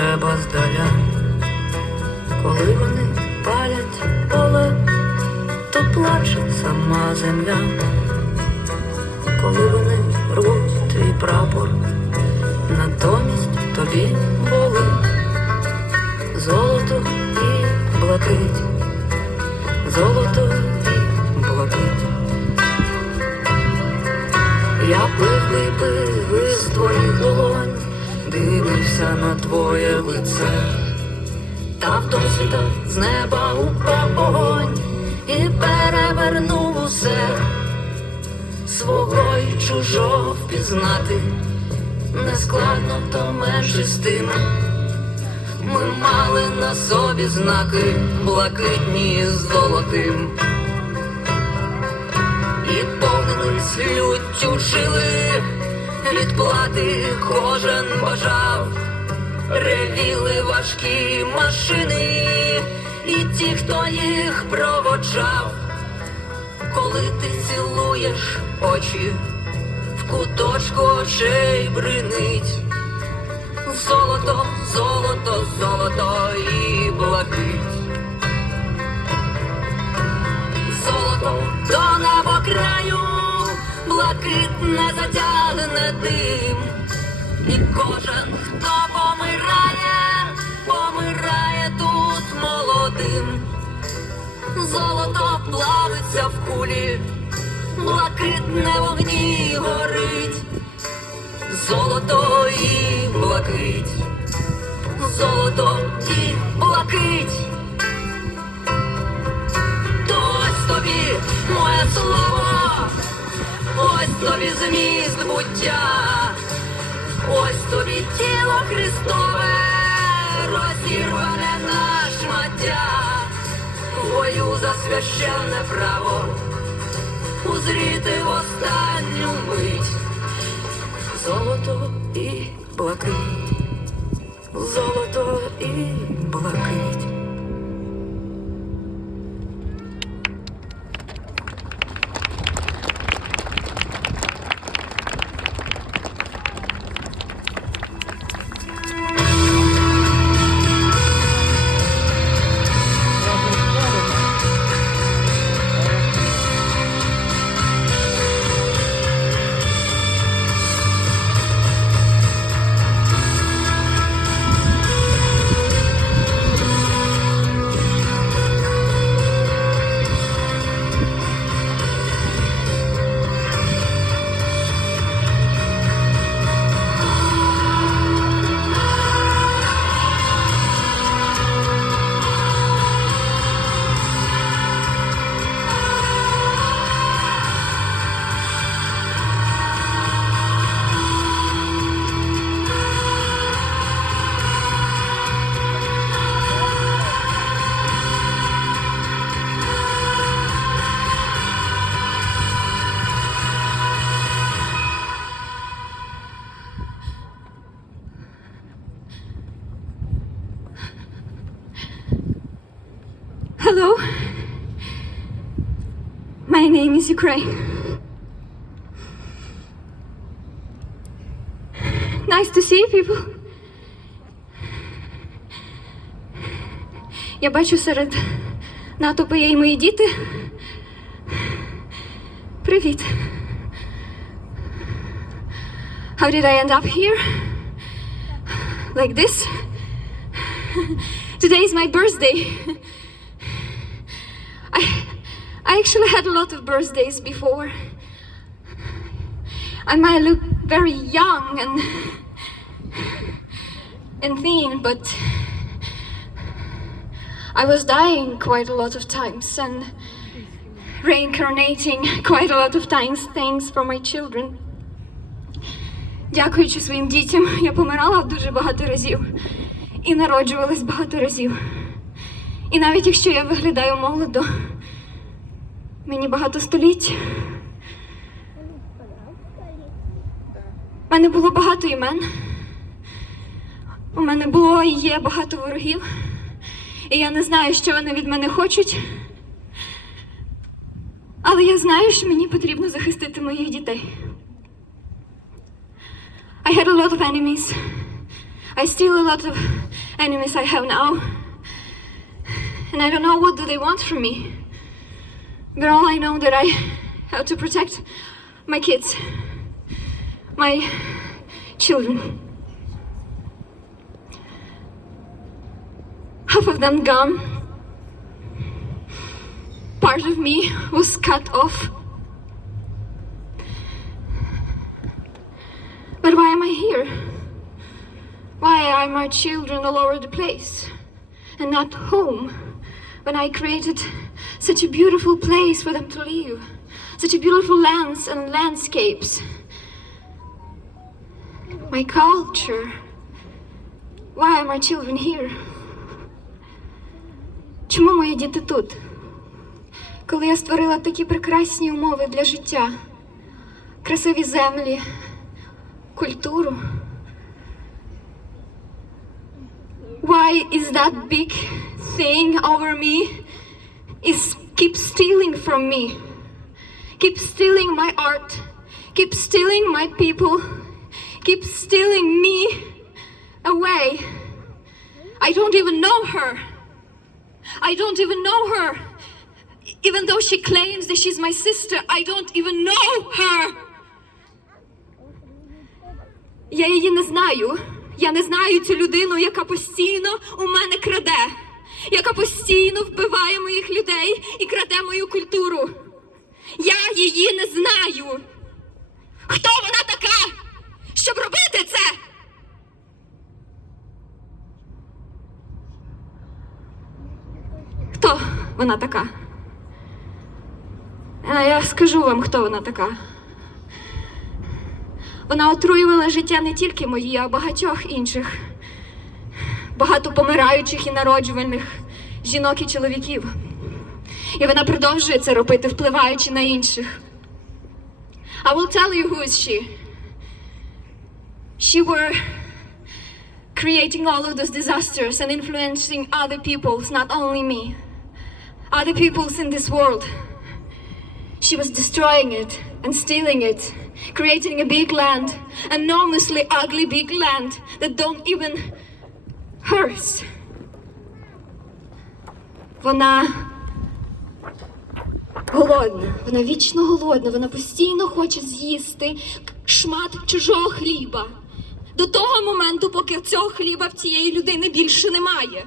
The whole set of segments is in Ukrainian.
треба здаля. Коли вони палять поле, то плаче сама земля. Коли вони рвуть твій прапор, дивився на твоє лице, та в досвіта з неба упав вогонь і перевернув усе свого й чужого впізнати, нескладно то менше з тим. Ми мали на собі знаки, блакитні з золотим. І повнились люттю жили, відплати кожен бажав, ревіли важкі машини, і ті, хто їх проводжав, коли ти цілуєш очі, в куточку очей бринить. Золото, золото, золото і блакить. Золото до неба краю, блакитне затягне дим. І кожен, хто Золото плавиться в кулі, блакитне вогні горить. Золото і блакить, золото і блакить. То тобі моє слово, ось тобі зміст буття, ось тобі тіло Христове, розірване на шмаття, бою за священне право, узріти в останню мить. Золото і блакить, золото і блакить. Ukraine. Nice to see you people. Я бачу серед натовпу є і мої діти. Привіт. How did I end up here? Like this? Today is my birthday. Actually had a lot of birthdays before. I might look very young and and thin, but I was dying quite a lot of times and reincarnating quite a lot of times. Thanks for my children. Дякуючи своїм дітям, я помирала дуже багато разів і народжувалась багато разів. І навіть якщо я виглядаю молодо, мені багато століть. У мене було багато імен. У мене було і є багато ворогів. І я не знаю, що вони від мене хочуть. Але я знаю, що мені потрібно захистити моїх дітей. I had a lot of enemies. I still a lot of enemies I have now. And I don't know what do they want from me. But all I know that I have to protect my kids. My children. Half of them gone. Part of me was cut off. But why am I here? Why are my children all over the place and not home when I created such a beautiful place for them to live, such a beautiful lands and landscapes? My culture. Why are my children here? Чому мої діти тут? Коли я створила такі прекрасні умови для життя, красиві землі, культуру. Why is that big thing over me is keep stealing from me? Keep stealing my art, keep stealing my people, keep stealing me away. I don't even know her. I don't even know her. Even though she claims that she's my sister, I don't even know her. Я її не знаю. Я не знаю цю людину, яка постійно у мене краде, яка постійно вбиває моїх людей і краде мою культуру. Я її не знаю. Хто вона така, щоб робити це? Хто вона така? А я скажу вам, хто вона така. Вона отруювала життя не тільки мої, а багатьох інших, багато помираючих і народжувальних жінок і чоловіків. І вона продовжує це робити, впливаючи на інших. I will tell you who is she. She were creating all of those disasters and influencing other peoples, not only me, other peoples in this world. She was destroying it and stealing it, creating a big land, enormously ugly big land that don't even hers. Вона голодна, вона вічно голодна, вона постійно хоче з'їсти шмат чужого хліба. До того моменту, поки цього хліба в цієї людини більше немає.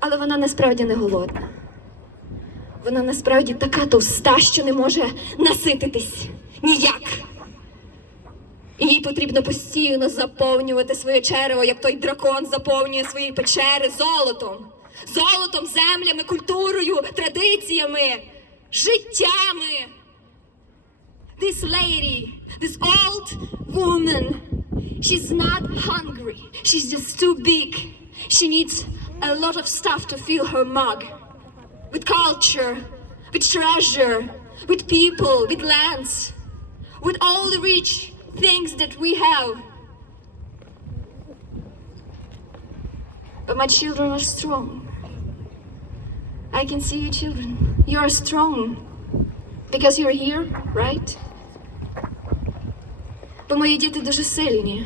Але вона насправді не голодна. Вона насправді така товста, що не може насититись ніяк. І їй потрібно постійно заповнювати своє черево, як той дракон заповнює свої печери золотом. Золотом, землями, культурою, традиціями, життями. This lady, this old woman, she's not hungry. She's just too big. She needs a lot of stuff to fill her mug with culture, with treasure, with people, with lands, with all the rich things that we have. But my children are strong. I can see you, children. You are strong because you're here, right? Бо мої діти дуже сильні.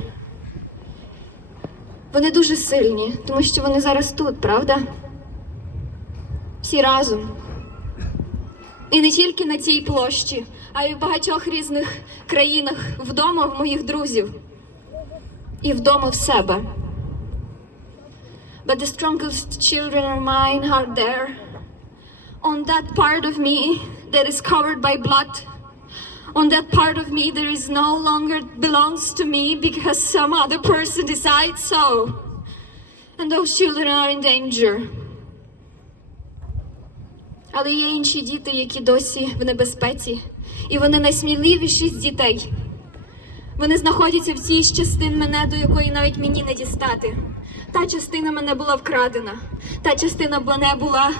Вони дуже сильні, тому що вони зараз тут, правда? всі разом. І не тільки на цій площі, а й в багатьох різних країнах вдома в моїх друзів і вдома в себе. But the strongest children of mine are there, on that part of me that is covered by blood, on that part of me that is no longer belongs to me because some other person decides so. And those children are in danger. Але є інші діти, які досі в небезпеці, і вони найсміливіші з дітей. Вони знаходяться в цій з частин мене, до якої навіть мені не дістати. Та частина мене була вкрадена, та частина мене була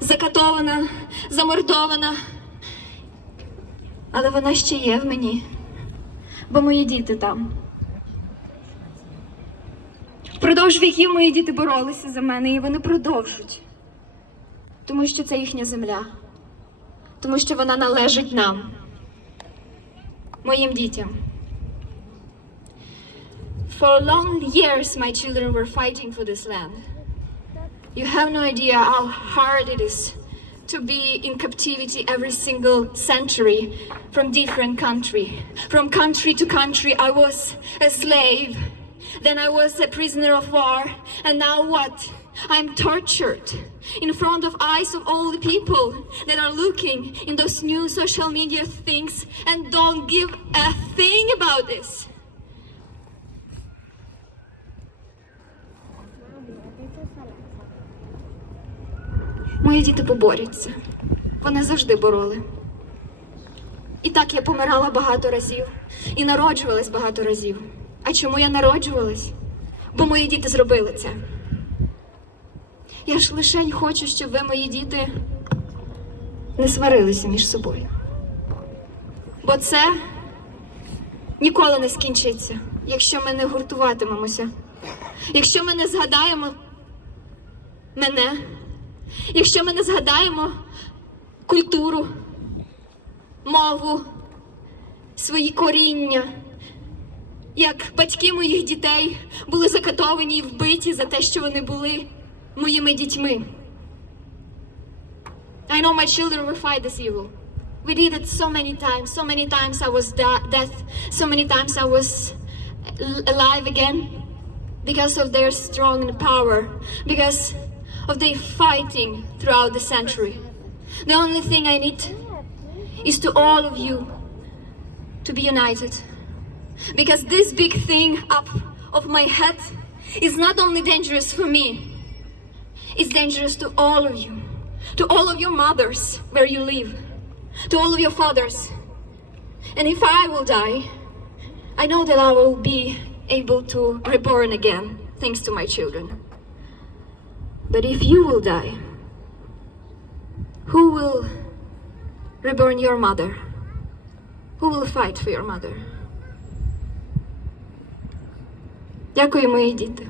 закатована, замордована. Але вона ще є в мені, бо мої діти там. Впродовж віків мої діти боролися за мене, і вони продовжують. Тому що це їхня земля. Тому що вона належить нам, моїм дітям. For long years, my children were fighting for this land. You have no idea how hard it is to be in captivity every single century from different country. From country to country, I was a slave. Then I was a prisoner of war. And now what? I'm tortured in front of eyes of all the people that are looking in those new social media things and don't give a thing about this. Мої діти поборються. Вони завжди бороли. І так я помирала багато разів і народжувалась багато разів. А чому я народжувалась? Бо мої діти зробили це. Я ж лишень хочу, щоб ви, мої діти, не сварилися між собою. Бо це ніколи не скінчиться, якщо ми не гуртуватимемося. Якщо ми не згадаємо мене, якщо ми не згадаємо культуру, мову, свої коріння, як батьки моїх дітей були закатовані і вбиті за те, що вони були моїми дітьми. I know my children will fight this evil. We did it so many times. So many times I was da- death. So many times I was al- alive again because of their strong power, because of their fighting throughout the century. The only thing I need is to all of you to be united. Because this big thing up of my head is not only dangerous for me, it's dangerous to all of you, to all of your mothers where you live, to all of your fathers. And if I will die, I know that I will be able to reborn again, thanks to my children. But if you will die, who will reborn your mother? Who will fight for your mother? Дякую, мої діти.